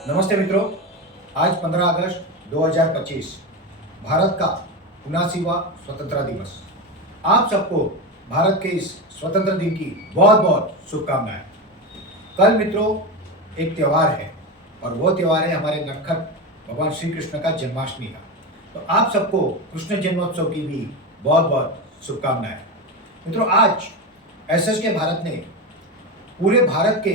नमस्ते मित्रों। आज 15 अगस्त 2025 भारत का 79वां स्वतंत्रता दिवस। आप सबको भारत के इस स्वतंत्र दिन की बहुत बहुत शुभकामनाएं। कल मित्रों एक त्यौहार है और वो त्यौहार है हमारे नटखट भगवान श्री कृष्ण का जन्माष्टमी का। तो आप सबको कृष्ण जन्मोत्सव की भी बहुत बहुत शुभकामनाएं। मित्रों, आज एसएस के भारत ने पूरे भारत के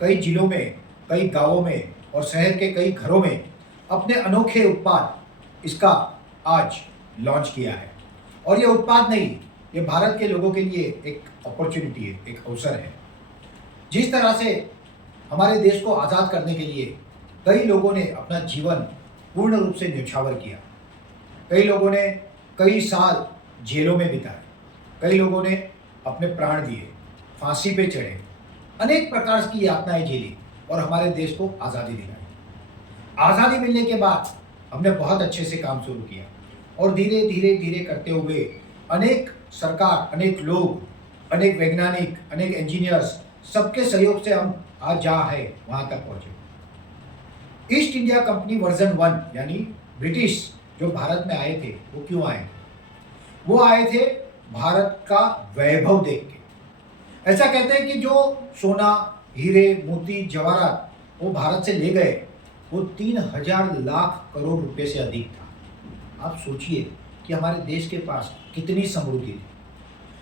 कई जिलों में, कई गांवों में और शहर के कई घरों में अपने अनोखे उत्पाद इसका आज लॉन्च किया है। और ये उत्पाद नहीं, ये भारत के लोगों के लिए एक अपॉर्चुनिटी है, एक अवसर है। जिस तरह से हमारे देश को आज़ाद करने के लिए कई लोगों ने अपना जीवन पूर्ण रूप से न्यौछावर किया, कई लोगों ने कई साल जेलों में बिताए, कई लोगों ने अपने प्राण दिए, फांसी पे चढ़े, अनेक प्रकार की यातनाएं झेली और हमारे देश को आज़ादी दिलाई। आज़ादी मिलने के बाद हमने बहुत अच्छे से काम शुरू किया और धीरे धीरे धीरे करते हुए अनेक सरकार, अनेक लोग, अनेक वैज्ञानिक, अनेक इंजीनियर्स, सबके सहयोग से हम आज जहाँ है वहाँ तक पहुँचे। ईस्ट इंडिया कंपनी वर्जन 1 यानी ब्रिटिश जो भारत में आए थे, वो क्यों आए थे? वो आए थे भारत का वैभव देख के। ऐसा कहते हैं कि जो सोना, हीरे, मोती, जवाहरात वो भारत से ले गए, वो 3000 लाख करोड़ रुपए से अधिक था। आप सोचिए कि हमारे देश के पास कितनी समृद्धि थी।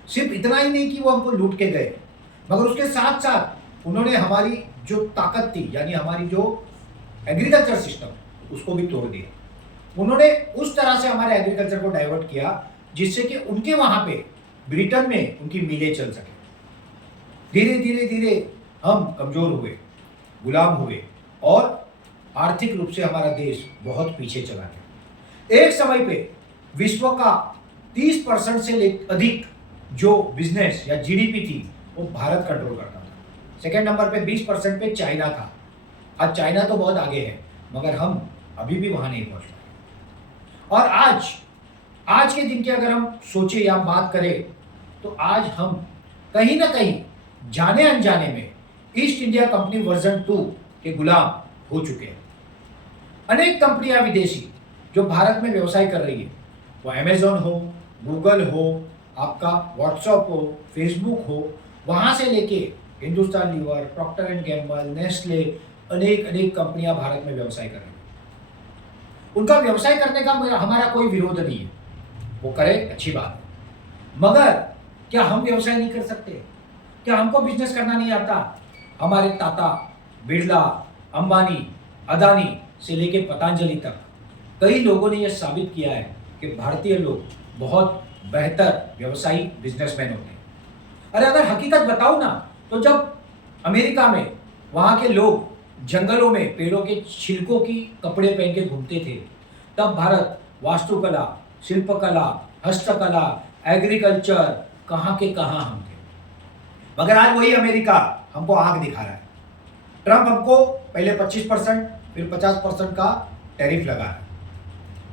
सिर्फ इतना ही नहीं कि वो हमको लूट के गए, मगर उसके साथ साथ उन्होंने हमारी जो ताकत थी, यानी हमारी जो एग्रीकल्चर सिस्टम, उसको भी तोड़ दिया। उन्होंने उस तरह से हमारे एग्रीकल्चर को डाइवर्ट किया जिससे कि उनके वहाँ पे ब्रिटेन में उनकी मिलें चल सके। धीरे धीरे धीरे हम कमजोर हुए, गुलाम हुए और आर्थिक रूप से हमारा देश बहुत पीछे चला गया। एक समय पे विश्व का 30% से अधिक जो बिजनेस या जीडीपी थी वो भारत कंट्रोल करता था। सेकेंड नंबर पे 20% पे चाइना था। आज चाइना तो बहुत आगे है, मगर हम अभी भी वहां नहीं पहुंच पाए। और आज के दिन की अगर हम सोचे या बात करें तो आज हम कहीं ना कहीं जाने अनजाने में ईस्ट इंडिया कंपनी वर्जन 2 के गुलाम हो चुके हैं। अनेक कंपनियां विदेशी जो भारत में व्यवसाय कर रही है, वो अमेजॉन हो, गूगल हो, आपका व्हाट्सएप हो, फेसबुक हो, वहां से लेके Hindustan Lever, Procter and Gamble, Nestle, अनेक अनेक कंपनियां भारत में व्यवसाय कर रही है। उनका व्यवसाय करने का हमारा कोई विरोध नहीं है, वो करे, अच्छी बात है। मगर क्या हम व्यवसाय नहीं कर सकते? क्या हमको बिजनेस करना नहीं आता? हमारे ताता बिरला, अंबानी, अदानी से लेके पतंजलि तक कई लोगों ने यह साबित किया है कि भारतीय लोग बहुत बेहतर व्यवसायी बिजनेसमैन होते हैं। अरे अगर हकीकत बताऊं ना, तो जब अमेरिका में वहाँ के लोग जंगलों में पेड़ों के छिलकों की कपड़े पहन के घूमते थे, तब भारत वास्तुकला, शिल्पकला, हस्तकला, एग्रीकल्चर, कहाँ के कहाँ हम थे। मगर आज वही अमेरिका हमको आंख दिखा रहा है। ट्रंप हमको पहले 25% फिर 50% का टैरिफ लगा है।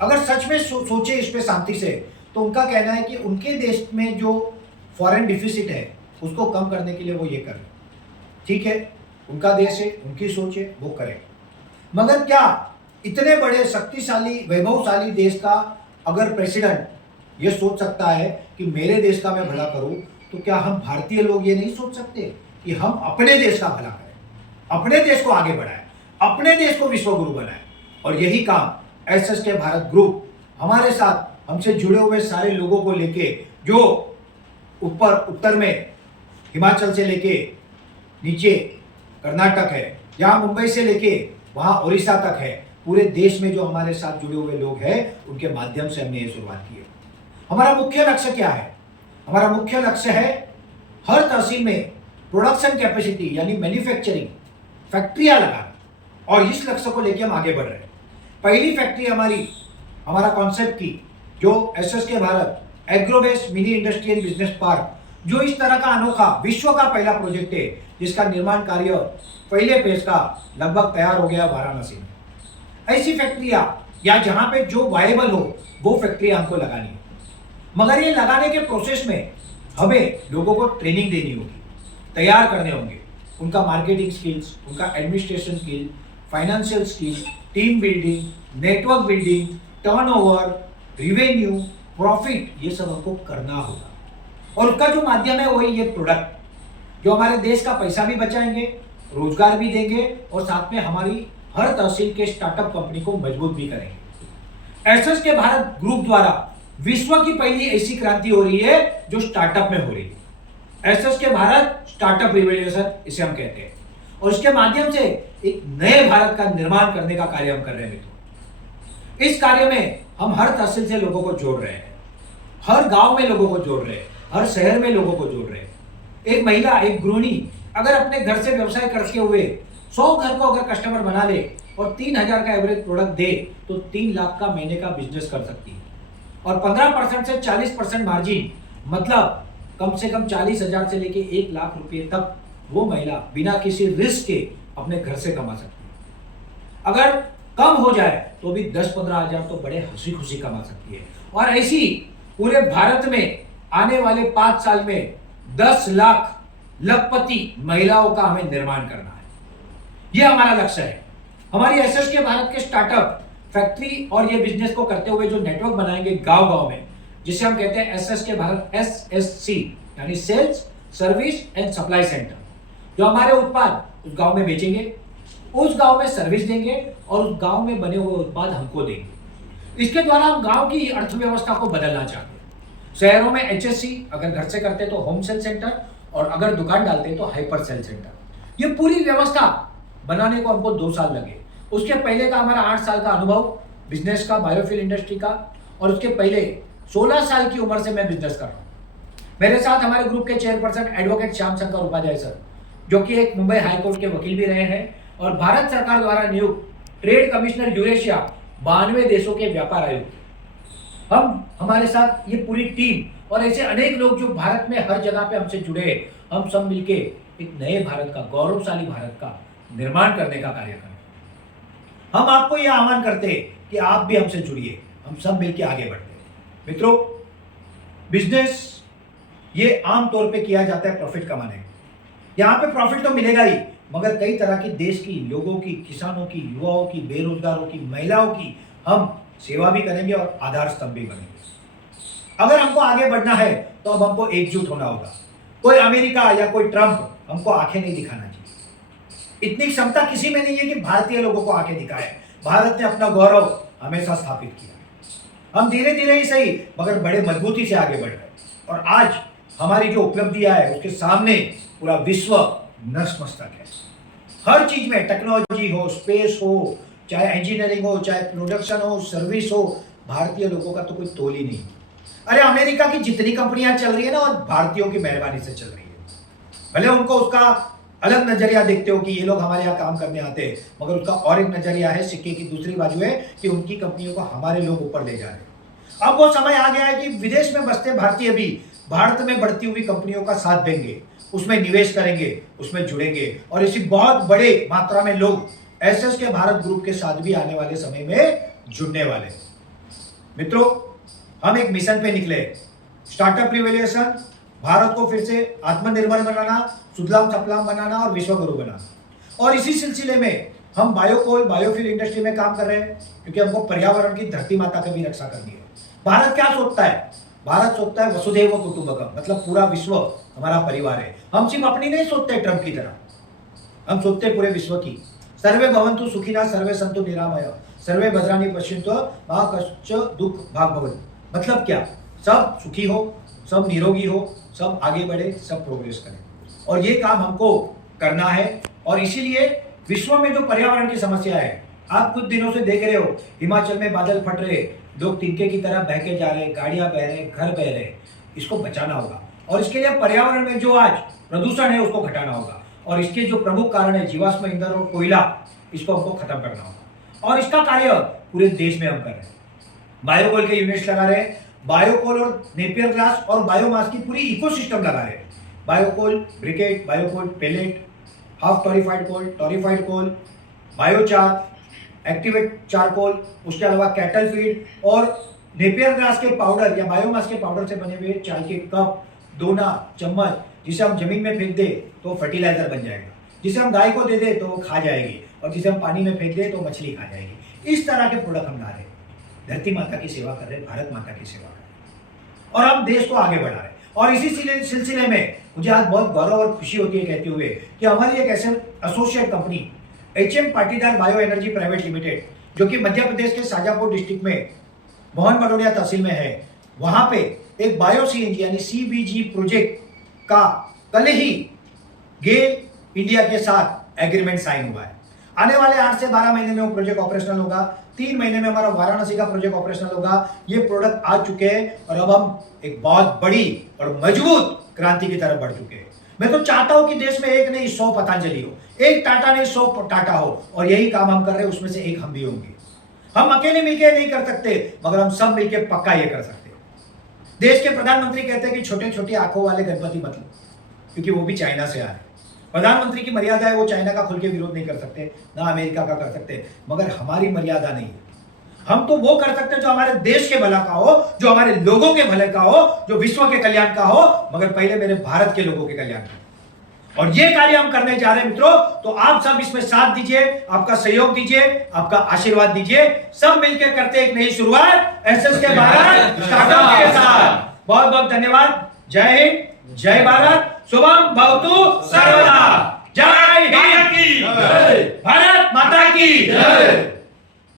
अगर सच में सोचे इस पे शांति से, तो उनका कहना है कि उनके देश में जो फॉरेन डिफिसिट है उसको कम करने के लिए वो ये कर रहे। ठीक है, उनका देश है, उनकी सोच है, वो करें। मगर क्या इतने बड़े शक्तिशाली, वैभवशाली देश का अगर प्रेसिडेंट ये सोच सकता है कि मेरे देश का मैं भला करूं, तो क्या हम भारतीय लोग ये नहीं सोच सकते कि हम अपने देश का भला करें, अपने देश को आगे बढ़ाएं, अपने देश को विश्व गुरु बनाएं? और यही काम एसएस के भारत ग्रुप हमारे साथ, हमसे जुड़े हुए सारे लोगों को लेके, जो ऊपर उत्तर में हिमाचल से लेके नीचे कर्नाटक है, जहाँ मुंबई से लेके वहाँ उड़ीसा तक है, पूरे देश में जो हमारे साथ जुड़े हुए लोग हैं, उनके माध्यम से हमने ये शुरुआत की है। हमारा मुख्य लक्ष्य क्या है? हमारा मुख्य लक्ष्य है हर तहसील में प्रोडक्शन कैपेसिटी यानी मैन्युफैक्चरिंग फैक्ट्रियां लगाना, और इस लक्ष्य को लेकर हम आगे बढ़ रहे हैं। पहली फैक्ट्री हमारा कॉन्सेप्ट की जो एसएस के Bharat agro-based mini industrial business park, जो इस तरह का अनोखा विश्व का पहला प्रोजेक्ट है, जिसका निर्माण कार्य पहले फेज का लगभग तैयार हो गया वाराणसी में। ऐसी फैक्ट्रियां या जहां पे जो वायबल हो वो फैक्ट्रियां हमको लगानी है। मगर ये लगाने के प्रोसेस में हमें लोगों को ट्रेनिंग देनी होगी, तैयार करने होंगे, उनका मार्केटिंग स्किल्स, उनका administration skill, financial skill, team building, network building, turnover, revenue, profit, ये सब हमको करना होगा। और उसका जो माध्यम है वही ये प्रोडक्ट, जो हमारे देश का पैसा भी बचाएंगे, रोजगार भी देंगे और साथ में हमारी हर तहसील के स्टार्टअप कंपनी को मजबूत भी करेंगे। एसएस के भारत ग्रुप द्वारा विश्व की पहली ऐसी क्रांति हो रही है जो स्टार्टअप में हो रही है। एसएस के भारत स्टार्टअप रिवोल्यूशन इसे हम कहते हैं और इसके माध्यम से एक नए भारत का निर्माण करने का कार्य हम कर रहे हैं मित्रों। इस कार्य में हम हर तहसील से लोगों को जोड़ रहे हैं, हर गांव में लोगों को जोड़ रहे हैं, हर शहर में लोगों को जोड़ रहे हैं। एक महिला, एक गृहिणी अगर अपने घर से व्यवसाय करते हुए 100 घर को अगर कस्टमर बना ले और 3,000 का एवरेज प्रोडक्ट दे तो 3 लाख का महीने का बिजनेस कर सकती है। और 15% से 40% मार्जिन, मतलब कम से कम 40,000 से लेके 1 लाख रुपए तक वो महिला बिना किसी रिस्क के अपने घर से कमा सकती है। अगर कम हो जाए तो भी 10-15 हजार तो बड़े हंसी खुशी कमा सकती है। और ऐसी पूरे भारत में आने वाले 5 साल में 10 लाख लखपति महिलाओं का हमें निर्माण करना है। यह हमारा लक्ष्य है। हमारी एसएस के भारत के स्टार्टअप फैक्ट्री और ये बिजनेस को करते हुए जो नेटवर्क बनाएंगे गांव गांव में, जिसे हम कहते हैं एसएस के भारत SSC, यानी sales service and supply centre, जो हमारे उत्पाद उस गांव में बेचेंगे, उस गांव में सर्विस देंगे और उस गांव में बने हुए उत्पाद हमको देंगे। इसके द्वारा हम गांव की अर्थव्यवस्था को बदलना चाहते हैं। शहरों में HSC, अगर घर से करते तो होम सेल सेंटर, और अगर दुकान डालते तो हाइपर सेल सेंटर। ये पूरी व्यवस्था बनाने को हमको 2 साल लगे। उसके पहले का हमारा 8 साल का अनुभव बिजनेस का, बायोफ्यूल इंडस्ट्री का, और उसके पहले 16 साल की उम्र से मैं बिजनेस कर रहा हूँ। मेरे साथ हमारे ग्रुप के chairperson advocate Shyam Shankar Upadhyay sir, जो कि एक मुंबई हाईकोर्ट के वकील भी रहे हैं और भारत सरकार द्वारा नियुक्त ट्रेड कमिश्नर यूरेशिया 92 देशों के व्यापार आयुक्त। हमारे साथ ये पूरी टीम और ऐसे अनेक लोग जो भारत में हर जगह पे हमसे जुड़े हैं, हम सब मिलके एक नए भारत का, गौरवशाली भारत का निर्माण करने का कार्य करें। हम आपको यह आह्वान करते हैं कि आप भी हमसे जुड़िए, हम सब मिलके आगे बढ़ते हैं। मित्रों, बिजनेस ये आम तौर पे किया जाता है प्रॉफिट कमाने। यहाँ पे प्रॉफिट तो मिलेगा ही, मगर कई तरह की देश की, लोगों की, किसानों की, युवाओं की, बेरोजगारों की, महिलाओं की हम सेवा भी करेंगे और आधार स्तंभ भी बनेंगे। अगर हमको आगे बढ़ना है तो अब हमको एकजुट होना होगा। कोई अमेरिका या कोई ट्रंप हमको आंखें नहीं दिखाना चाहिए। इतनी क्षमता किसी में नहीं है कि भारतीय लोगों को आंखें दिखाए। भारत ने अपना गौरव हमेशा स्थापित किया। हम धीरे धीरे ही सही मगर बड़े मजबूती से आगे बढ़ रहे हैं और आज हमारी जो उपलब्धियां है उसके सामने पूरा विश्व नतमस्तक है। हर चीज में, टेक्नोलॉजी हो, स्पेस हो, चाहे इंजीनियरिंग हो, चाहे प्रोडक्शन हो, सर्विस हो, भारतीय लोगों का तो कोई तोल ही नहीं। अरे अमेरिका की जितनी कंपनियां चल रही है ना, और भारतीयों की मेहरबानी से चल रही है। भले उनको उसका अलग नजरिया देखते हो कि ये लोग हमारे यहाँ काम करने आते हैं, मगर उसका और एक नजरिया है, सिक्के की दूसरी बाजू है कि उनकी कंपनियों को हमारे लोग ऊपर ले जा रहे हैं। अब वो समय आ गया है कि विदेश में बसते भारतीय भी भारत में बढ़ती हुई कंपनियों का साथ देंगे, उसमें निवेश करेंगे, उसमें जुड़ेंगे और इसी बहुत बड़े मात्रा में लोग एसएस के भारत ग्रुप के साथ भी आने वाले समय में जुड़ने वाले। मित्रों, हम एक मिशन पे निकले, स्टार्टअप रिवोल्यूशन, भारत को फिर से आत्मनिर्भर बनाना, सुजलाम सफलाम बनाना और विश्व गुरु बनाना। और इसी सिलसिले में हम बायोकोल, बायोफ्यूल इंडस्ट्री में काम कर रहे हैं, क्योंकि हमको पर्यावरण की, धरती माता की भी रक्षा करनी है। भारत क्या सोचता है? भारत सोचता है वसुधैव कुटुंबकम, मतलब पूरा विश्व हमारा परिवार है। हम सिर्फ अपनी नहीं सोचते ट्रम्प की तरह, हम सोचते पूरे विश्व की। सर्वे भवन्तु सुखिनः, सर्वे सन्तु निरामया, सर्वे भद्राणि पश्यन्तु मा कश्चित् दुःख भाग् भवेत्। मतलब क्या? सब सुखी हो, सब निरोगी हो, सब आगे बढ़े, सब प्रोग्रेस करें। और ये काम हमको करना है। और इसीलिए विश्व में जो पर्यावरण की समस्या है, आप कुछ दिनों से देख रहे हो, हिमाचल में बादल फट रहे, लोग तिनके की तरह बह के जा रहे, गाड़ियां बह रहे, घर बह रहे। इसको बचाना होगा और इसके लिए पर्यावरण में जो आज प्रदूषण है उसको घटाना होगा। और इसके जो प्रमुख कारण है जीवाश्म ईंधन और कोयला, इसको हमको खत्म करना होगा। और इसका कार्य पूरे देश में हम कर रहे हैं। बायोकोल के यूनिट्स लगा रहे हैं, बायोकोल और नेपियर ग्लास और बायोमास की पूरी इकोसिस्टम लगा रहे हैं। Biocoal briquette, biocoal pellet, half torrefied coal, torrefied coal, biochar, activate charcoal, उसके अलावा कैटल फीड और नेपियर ग्रास के पाउडर या बायोमास के पाउडर से बने हुए चाय के कप, दोना, चम्मच, जिसे हम जमीन में फेंक दे तो फर्टिलाइजर बन जाएगा, जिसे हम गाय को दे दे तो वो खा जाएगी। और जिसे हम पानी में फेंक दें तो मछली खा जाएगी। इस तरह के प्रोडक्ट हम ला रहे हैं, धरती माता की सेवा कर रहे हैं, भारत माता की सेवा कर रहे हैं और हम देश को आगे बढ़ा रहे हैं। और इसी सिलसिले में मुझे आज बहुत गौरव और खुशी होती है कहते हुए कि हमारी एक ऐसे associate company HM Patidar bio energy private limited, जो कि मध्य प्रदेश के शाजापुर डिस्ट्रिक्ट में मोहन बडोडिया तहसील में है, वहां पे एक बायो CNG यानी CBG प्रोजेक्ट का कल ही गेल इंडिया के साथ एग्रीमेंट साइन हुआ है। आने वाले 8 से 12 महीने में वो प्रोजेक्ट ऑपरेशनल होगा। 3 महीने में हमारा वाराणसी का प्रोजेक्ट ऑपरेशनल होगा। ये प्रोडक्ट आ चुके हैं और अब हम एक बहुत बड़ी और मजबूत क्रांति की तरफ बढ़ चुके हैं। मैं तो चाहता हूं कि देश में एक नहीं 100 पतंजलि हो, एक टाटा नहीं 100 टाटा हो, और यही काम हम कर रहे हैं, उसमें से एक हम भी होंगे। हम अकेले मिलकर नहीं कर सकते, मगर हम सब मिलकर पक्का ये कर सकते हैं। देश के प्रधानमंत्री कहते हैं कि छोटे छोटे आंखों वाले गणपति मत लो, क्योंकि वो भी चाइना से आ रहे हैं। प्रधानमंत्री की मर्यादा है, वो चाइना का खुल के विरोध नहीं कर सकते, ना अमेरिका का कर सकते, मगर हमारी मर्यादा नहीं है। हम तो वो कर सकते हैं जो हमारे देश के भला का हो, जो हमारे लोगों के भले का हो, जो विश्व के कल्याण का हो, मगर पहले मेरे भारत के लोगों के कल्याण का। और ये कार्य हम करने जा रहे हैं मित्रों, तो आप सब इसमें साथ दीजिए, आपका सहयोग दीजिए, आपका आशीर्वाद दीजिए। सब मिलकर करते एक नई शुरुआत SS के भारत स्टार्टअप के साथ। बहुत बहुत धन्यवाद। जय हिंद, जय भारत, शुभम भवतु सर्वदा। जय हिंद, भारत माता की जय।